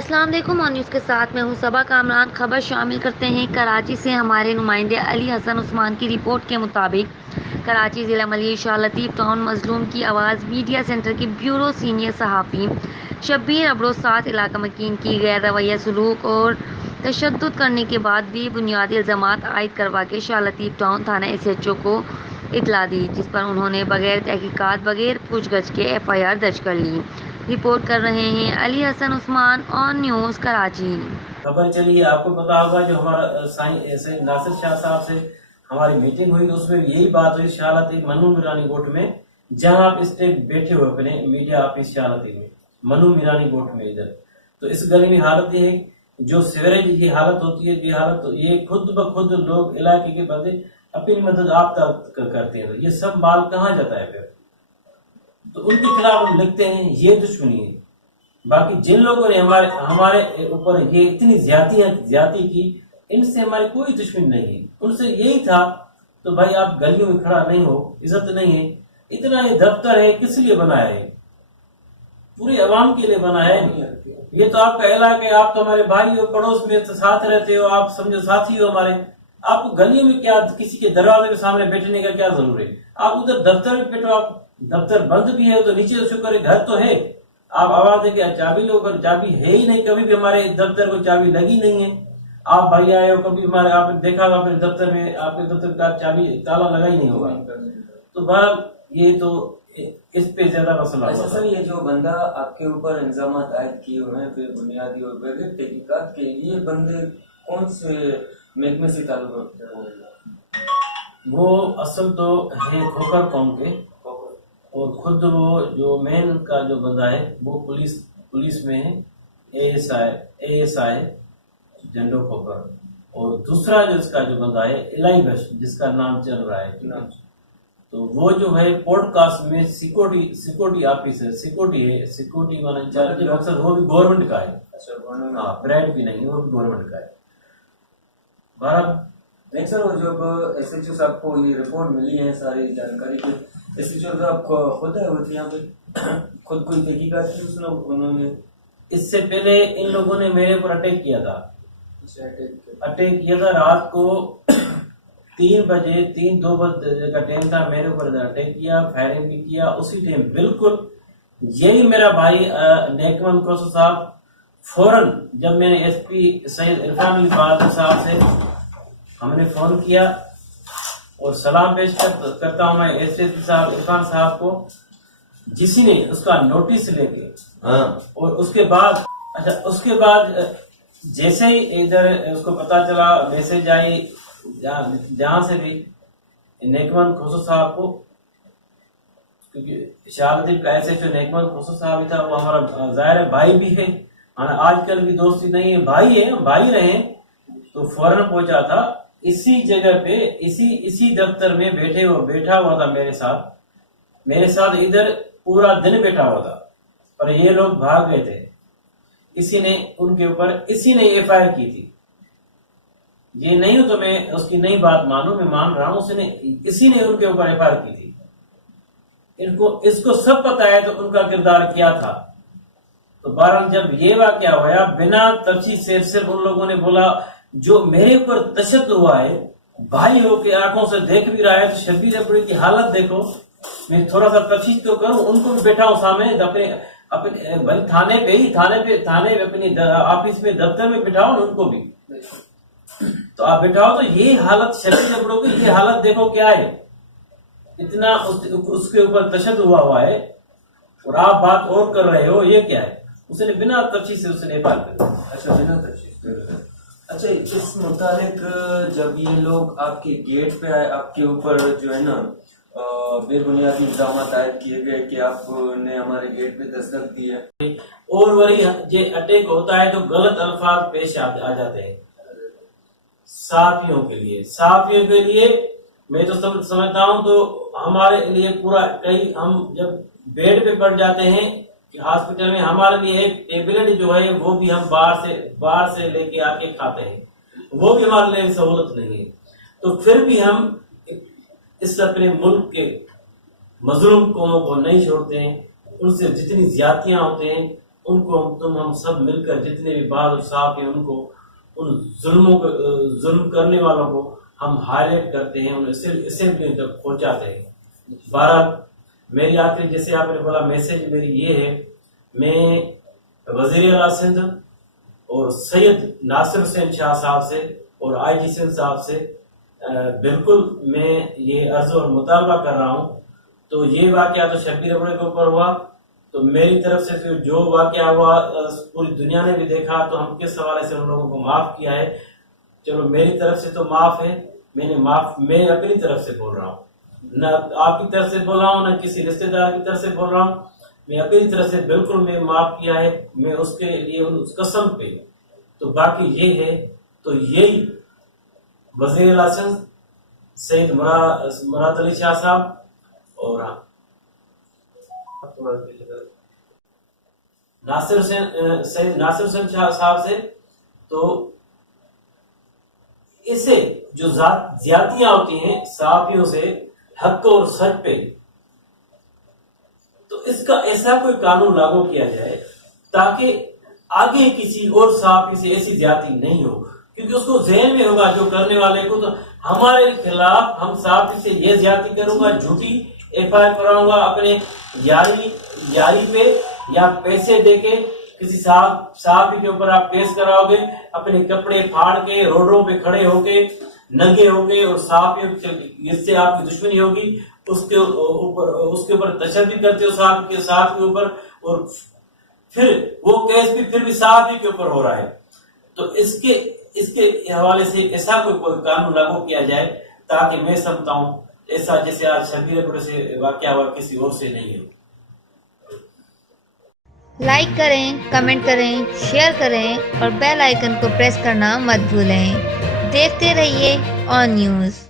السلام علیکم، اور نیوز کے ساتھ میں ہوں صبا کامران۔ خبر شامل کرتے ہیں کراچی سے۔ ہمارے نمائندے علی حسن عثمان کی رپورٹ کے مطابق کراچی ضلع ملیر شاہ لطیف ٹاؤن مظلوم کی آواز میڈیا سینٹر کے بیورو سینئر صحافی شبیر ابرو ساتھ علاقہ مکین کی غیر رویہ سلوک اور تشدد کرنے کے بعد بھی بنیادی الزامات عائد کروا کے شاہ لطیف ٹاؤن تھانہ SHO کو اطلاع دی، جس پر انہوں نے بغیر تحقیقات بغیر پوچھ گچھ کے FIR درج کر لی۔ رپورٹ کر رہے ہیں علی حسن عثمان، آن نیوز کراچی۔ خبر چلی، آپ کو پتا ہوگا جو ہمارا سائیں ناصر شاہ صاحب سے ہماری میٹنگ ہوئی، اس میں یہی بات ہوئی شاہ لطیف منو میرانی گوٹ میں، جہاں آپ اس ٹائم بیٹھے ہوئے اپنے میڈیا آفس شاہ لطیف میں منو میرانی گوٹ میں ادھر، تو اس گلی میں حالت یہ ہے جو سیوریج یہ حالت ہوتی ہے، یہ حالت یہ خود بخود لوگ علاقے کے بندے اپنی مدد آپ تک کرتے ہیں، یہ سب مال کہاں جاتا ہے پھر؟ تو ان کے خلاف ہم لکھتے ہیں، یہ دشمنی ہے۔ باقی جن لوگوں نے ہمارے اوپر یہ اتنی زیادتی کی، ان سے ہماری کوئی دشمنی نہیں ہے، ان سے یہی تھا تو بھائی آپ گلیوں میں کھڑا نہیں ہو، عزت نہیں ہے۔ اتنا یہ دفتر ہے کس لیے بنایا ہے؟ پوری عوام کے لیے بنایا ہے۔ یہ تو آپ کا علاقہ ہے، آپ تو ہمارے بھائی ہو، پڑوس میں ساتھ رہتے ہو، آپ سمجھو ساتھی ہو ہمارے، آپ کو گلیوں میں کیا کسی کے دروازے کے سامنے بیٹھنے کا کیا ضرور ہے؟ آپ ادھر دفتر میں بیٹھو، آپ دفتر بند بھی ہے تو نیچے شکر ہے گھر تو ہے، آپ آواز دے کے چابی لو، پر چابی ہے ہی نہیں، کبھی بھی ہمارے دفتر کو چابی لگی نہیں ہے۔ آپ بھائی آئے ہو کبھی ہمارے، آپ نے دیکھا ہوگا اپنے دفتر میں، آپ کے دفتر کا چابی تالا لگا ہی نہیں ہوگا۔ تو بہرحال یہ تو اس پہ زیادہ مسئلہ ایسا سر، یہ جو بندہ آپ کے اوپر الزامات عائد کیے ہوئے ہیں بے بنیادی اور بغیر تحقیقات کے، یہ بندے کون سے محکمے سے تعلق رکھتے ہیں؟ وہ اصل تو ہے کھوکر قوم کے، اور خود وہ جو مین کا جو بندہ ہے وہ پولیس میں ہے، ASI جنڈو کھوکر، اور دوسرا جو اس کا جو بندہ ہے الہی بخش، جس کا نام چل رہا ہے، تو وہ جو ہے پوڈ کاسٹ میں سیکورٹی آفیسر، سیکورٹی والا انچارج مقصد، وہ بھی گورنمنٹ کا ہے، ہاں پرائیویٹ بھی نہیں، وہ بھی گورنمنٹ کا ہے۔ بہرحال نہیں سر، وہ جب SHO صاحب کو یہ رپورٹ ملی ہے ساری جانکاری کی، SHO صاحب خود ہے وہ یہاں پہ خود کوئی تحقیقات کی انہوں نے؟ اس سے پہلے ان لوگوں نے میرے اوپر اٹیک کیا تھا رات کو 3 بجے 2 بجے کا ٹائم تھا، میرے اوپر اٹیک کیا، فائرنگ بھی کیا اسی ٹائم بالکل۔ یہی میرا بھائی نیکمن کوسو صاحب فوراً جب میں نے SP سید عرفان علی بہادر صاحب سے ہم نے فون کیا، اور سلام پیش کرتا ہوں میں SP صاحب عرفان صاحب کو، جسی نے اس کا نوٹس لے کے، اور اس کے بعد جیسے ہی ادھر اس کو پتا چلا، میسج آئی جہاں سے بھی نیکمن کھوسو صاحب کو، کیونکہ شاہ لطیف کا SHO نیکمن کھوسو صاحب ہی تھا، وہ ہمارا ظاہر بھائی بھی ہے، آج کل بھی دوستی نہیں ہے، بھائی ہے، بھائی رہے، تو فوراً پہنچا تھا اسی جگہ پہ، اسی دفتر میں بیٹھا ہوا تھا میرے ساتھ ادھر پورا دن بیٹھا ہوا تھا، پر یہ لوگ بھاگ گئے تھے، اسی نے ان کے اوپر FIR کی تھی۔ یہ نہیں ہو تو میں اس کی نئی بات مانوں، میں مان رہا ہوں، اسی نے ان کے اوپر FIR کی تھی۔ اس کو سب پتا ہے تو ان کا کردار کیا تھا۔ تو بہرحال جب یہ واقعہ ہوا، بنا تفصیل سے صرف ان لوگوں نے بولا جو میرے اوپر تشدد ہوا ہے، بھائی ہو کے آنکھوں سے دیکھ بھی رہا ہے، تو شبیر ابری کی حالت دیکھو، میں تھوڑا سا تفصیل تو کروں، ان کو بھی بیٹھا ہوں سامنے اپنے تھانے پہ اپنی آفس میں دفتر میں بٹھاؤ ان کو بھی، تو آپ بٹھاؤ، تو یہ حالت شبیر ابرو کی، یہ حالت دیکھو کیا ہے، اتنا اس کے اوپر تشدد ہوا ہے، اور آپ بات اور کر رہے ہو، یہ کیا ہے؟ اس نے بنا تفصیل سے اس نے FIR کر دیا۔ اچھا، بنا تفصیل۔ اچھا، اس متعلق جب یہ لوگ آپ کے گیٹ پہ آئے، آپ کے اوپر جو ہے نا بے بنیادی الزامات عائد کیے گئے کہ آپ نے ہمارے گیٹ پہ دستک دی ہے، اور وہی یہ اٹیک ہوتا ہے تو غلط الفاظ پیش آ جاتے ہیں صحافیوں کے لیے میں تو سمجھتا ہوں، تو ہمارے لیے پورا ہم جب بیڈ پہ پڑ جاتے ہیں ہاسپٹل میں، ہمارے لیے ایک ٹیبلٹ جو ہے وہ بھی ہم باہر سے لے کے آ کے کھاتے ہیں، وہ بھی ہمارے لیے سہولت نہیں ہے، تو پھر بھی ہم اس اپنے ملک کے مظلوم قوموں کو نہیں چھوڑتے ہیں، ان سے جتنی زیادتیاں ہوتے ہیں ان کو ہم سب مل کر جتنے بھی بہادر صاحب ہیں ان کو ان ظلم کرنے والوں کو ہم ہائی لائٹ کرتے ہیں، انہیں اسمبلی تک پہنچاتے ہیں۔ بہرحال میری آخری جیسے آپ نے بولا میسج میری یہ ہے، میں وزیر اعلیٰ سندھ اور سید ناصر حسین شاہ صاحب سے اور آئی جی سندھ صاحب سے بالکل میں یہ عرض اور مطالبہ کر رہا ہوں۔ تو یہ واقعہ تو شبیر اپنے کے اوپر ہوا، تو میری طرف سے جو واقعہ ہوا پوری دنیا نے بھی دیکھا، تو ہم کس حوالے سے ان لوگوں کو معاف کیا ہے، چلو میری طرف سے تو معاف ہے، میں اپنی طرف سے بول رہا ہوں، نہ آپ کی طرف سے بول رہا ہوں، نہ کسی رشتے دار کی طرف سے بول رہا ہوں، میں اپنی طرف سے بالکل میں معاف کیا ہے، میں اس کے لیے اس قسم پہ۔ تو باقی یہ ہے، تو یہی وزیر اعلیٰ سید مراد علی شاہ صاحب اور سید ناصر حسین شاہ صاحب سے، تو اسے جو زیادتیاں ہوتی ہیں صحافیوں سے حق اور سچ پہ، تو اس کا ایسا کوئی قانون لاگو کیا جائے تاکہ آگے کسی اور صحافی سے ایسی زیادتی نہیں ہو، کیونکہ اس کو ذہن میں ہوگا جو کرنے والے کو، تو ہمارے خلاف ہم صحافی سے یہ زیادتی کروں گا، جھوٹی ایف آئی آر کراؤں گا اپنے یاری پہ، یا پیسے دے کے کسی صحافی کے اوپر آپ کیس کراؤ گے، اپنے کپڑے پھاڑ کے روڈوں پہ کھڑے ہو کے ننگے ہو کے، اور صحافیوں جس سے آپ کی دشمنی ہوگی اس کے اوپر تشدد کرتے ہو صحافی کے اوپر، اور پھر وہ کیس بھی پھر بھی صحافی کے اوپر ہو رہا ہے۔ تو اس کے حوالے سے ایسا کوئی قانون لاگو کیا جائے تاکہ میں سمجھتا ہوں ایسا جیسے آج شبیر پور سے واقعہ ہوا کسی اور سے نہیں ہو۔ لائک کریں، کمنٹ کریں، شیئر کریں اور بیل آئیکن کو پریس کرنا مت بھولیں۔ دیکھتے رہیے آن نیوز۔